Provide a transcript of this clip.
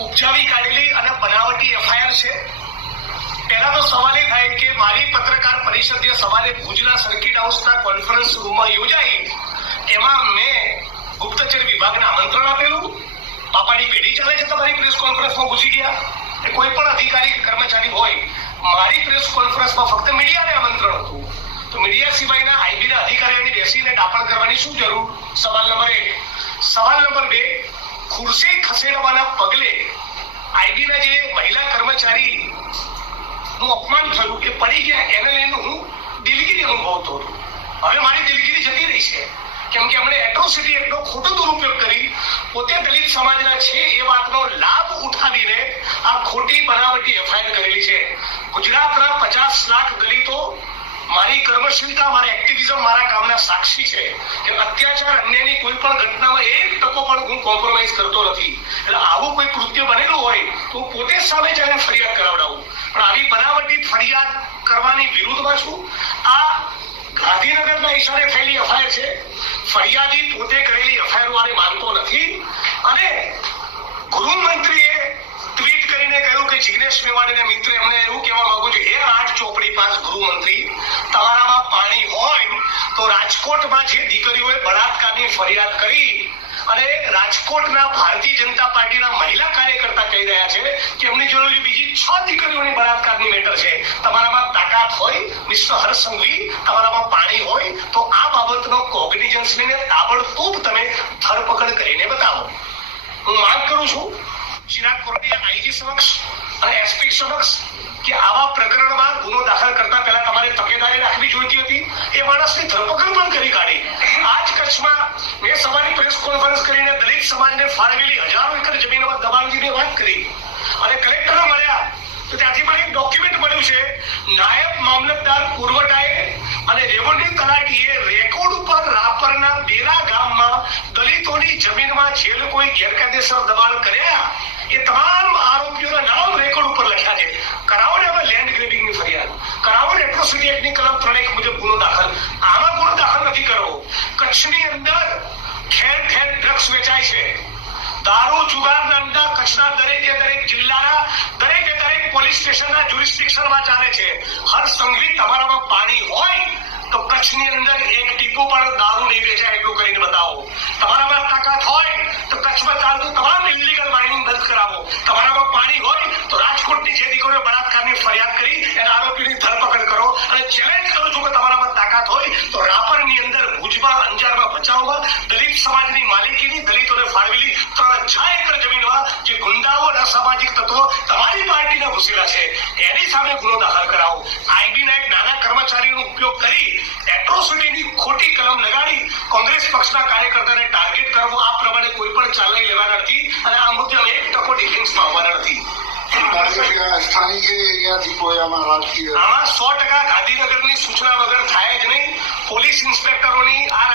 ઉપજાવી કાઢેલી અને બનાવટી એફઆઈઆર છે. પહેલા તો સવાલ એ થાય કે મારી પત્રકાર પરિષદ સવારે ભુજના સર્કિટ હાઉસના કોન્ફરન્સ રૂમમાં યોજાઈ. એમાં મેં ગુપ્તચર વિભાગને આમંત્રણ આપેલું. બાપાની પેઢી ચાલે છે તમારી પ્રેસ કોન્ફરન્સમાં ઘૂસી ગયા. એ કોઈ પણ અધિકારી કર્મચારી હોય, મારી પ્રેસ કોન્ફરન્સમાં ફક્ત મીડિયાને આમંત્રણ હતું. તો મીડિયા સિવાયના આઈબીના અધિકારીઓની બેસીને ડાપણ કરવાની શું જરૂર? સવાલ નંબર એક. સવાલ નંબર બે. ખુરશી ખસેડવાના પગલે આઈબીના જે મહિલા કર્મચારી નું અપમાન થયું એ પડી ગયા. એને લઈને હું દિલગીરી અનુભવતો હતો. હવે મારી દિલગીરી જતી રહી છે. કેમ કે એમણે એટ્રોસિટી એક્ટનો ખોટો દુરુપયોગ કરી, પોતે દલિત સમાજના છે એ વાતનો લાભ ઉઠાવીને આ ખોટી બનાવટી એફઆઈઆર કરેલી છે. ગુજરાતના પચાસ લાખ દલિતો મારી કર્મશીલતા, મારા એક્ટિવિઝમ મારા કામના સાક્ષી છે કે અત્યાચાર અન્યની કોઈ પણ ઘટનામાં એક ટકો પણ હું કોમ્પ્રોમાઇઝ કરતો નથી. એટલે આવું કોઈ કૃત્ય બનેલું હોય તો હું પોતે સામે જઈને ફરિયાદ કરાવડાવું. પણ આવી બનાવટી ફરિયાદ કરવાની વિરુદ્ધમાં છું. આ ગાંધીનગરના ઈશારે થયેલી એફઆઈઆર છે. ફરિયાદી પોતે કરેલી એફઆઈઆર માનતો નથી. અને તમારામાં પાણી હોય તો રાજકોટમાં જે દીકરીઓએ બળાત્કારની ફરિયાદ કરી અને રાજકોટના ભારતીય જનતા પાર્ટીના મહિલા કાર્યકર્તા કહી રહ્યા છે કે એમની જોડે બીજી છ દીકરીઓની બળાત્કારની મેટર છે. તમારામાં તાકાત હોય, મિસ્ટર હર્ષ તમારામાં પાણી હોય, તો આ બાબતનો કોગ્નિજન્સ લઈને તાબડતોબ તમે ધરપકડ કરીને બતાવો. હું માંગ કરું છું, ચિરાગ કોરડિયા આઈજી સમક્ષ અને એસપી સમક્ષ કે આવા પ્રકરણમાં ગુનો દાખલ કરતા પહેલા તમારે તકેદારી રાખવી જોઈતી હતી એ માણસની ધરપકડ પણ કરી કાઢી. આજ કચ્છમાં મેં સવારે પ્રેસ કોન્ફરન્સ કરીને દલિત સમાજને ફાળવેલી હજારો એકર જમીનમાં દબાણજીની વાત કરી. અને કલેક્ટરને મળ્યા તો ત્યાંથી પણ એક ડોક્યુમેન્ટ મળ્યું છે. નાયબ મામલતદાર પુરવઠાએ અને રેવન્યુ તલાટીએ રેકોર્ડ ઉપર રાપરના બેરા ગામમાં દલિતોની જમીનમાં જે લોકોએ ગેરકાયદેસર દબાણ કર્યા, એ તમામ આરોપીઓના નામ રેકોર્ડ ઉપર લખ્યા છે કરાવો ને હવે લેન્ડ ગ્રેબિંગની ફરિયાદ કરાવો ને એટ્રોસિટી એક્ટની કલમ ત્રણ એક મુજબ ગુનો દાખલ આમાં ગુનો દાખલ નથી કરવો કચ્છની અંદર ઠેર ઠેર ડ્રગ્સ વેચાય છે દારૂ જુગારના અંડા કચ્છના દરેકે દરેક જિલ્લાના દરેકે દરેક પોલીસ સ્ટેશનના જ્યુરિસ્ડિક્શનમાં ચાલે છે. હર સંઘવી તમારામાં પાણી હોય તો કચ્છની અંદર એક ટીપું પણ દારૂ નહીં વેચાય એટલું કરીને બતાવો. તમારામાં તાકાત હોય તો કચ્છમાં ચાલતું તમામ ઇલીગલ માઇનિંગ બંધ કરાવો. તમારામાં પાણી હોય તો રાજકોટની જે દીકરીઓ બળાત્કારની ફરિયાદ કરી એના આરોપીની ધરપકડ કરો. અને ચેલેન્જ કરું છું કે તમારામાં તાકાત હોય તો રાપરની અંદર ભુજમાં અંજારમાં ભચાઉમાં દલિત સમાજની માલિકીની દલિતોને પાર્ટીના છે એની સામે ગુનો દાખલ કરાવો. આઈબીના એક નાના કર્મચારીનો ઉપયોગ કરી એટ્રોસિટીની ખોટી કલમ લગાડી કોંગ્રેસ પક્ષના કાર્યકર્તાને ટાર્ગેટ કરવો. આ પ્રમાણે કોઈ પણ ચાલણી લેવાના નથી અને આ મુદ્દે અમે એક ટકો ડિફેન્સમાં આવવાના નથી. આમાં સો ટકા ગાંધીનગરની સૂચના વગર થાય જ નહીં. પોલીસ ઇન્સ્પેક્ટરોની આ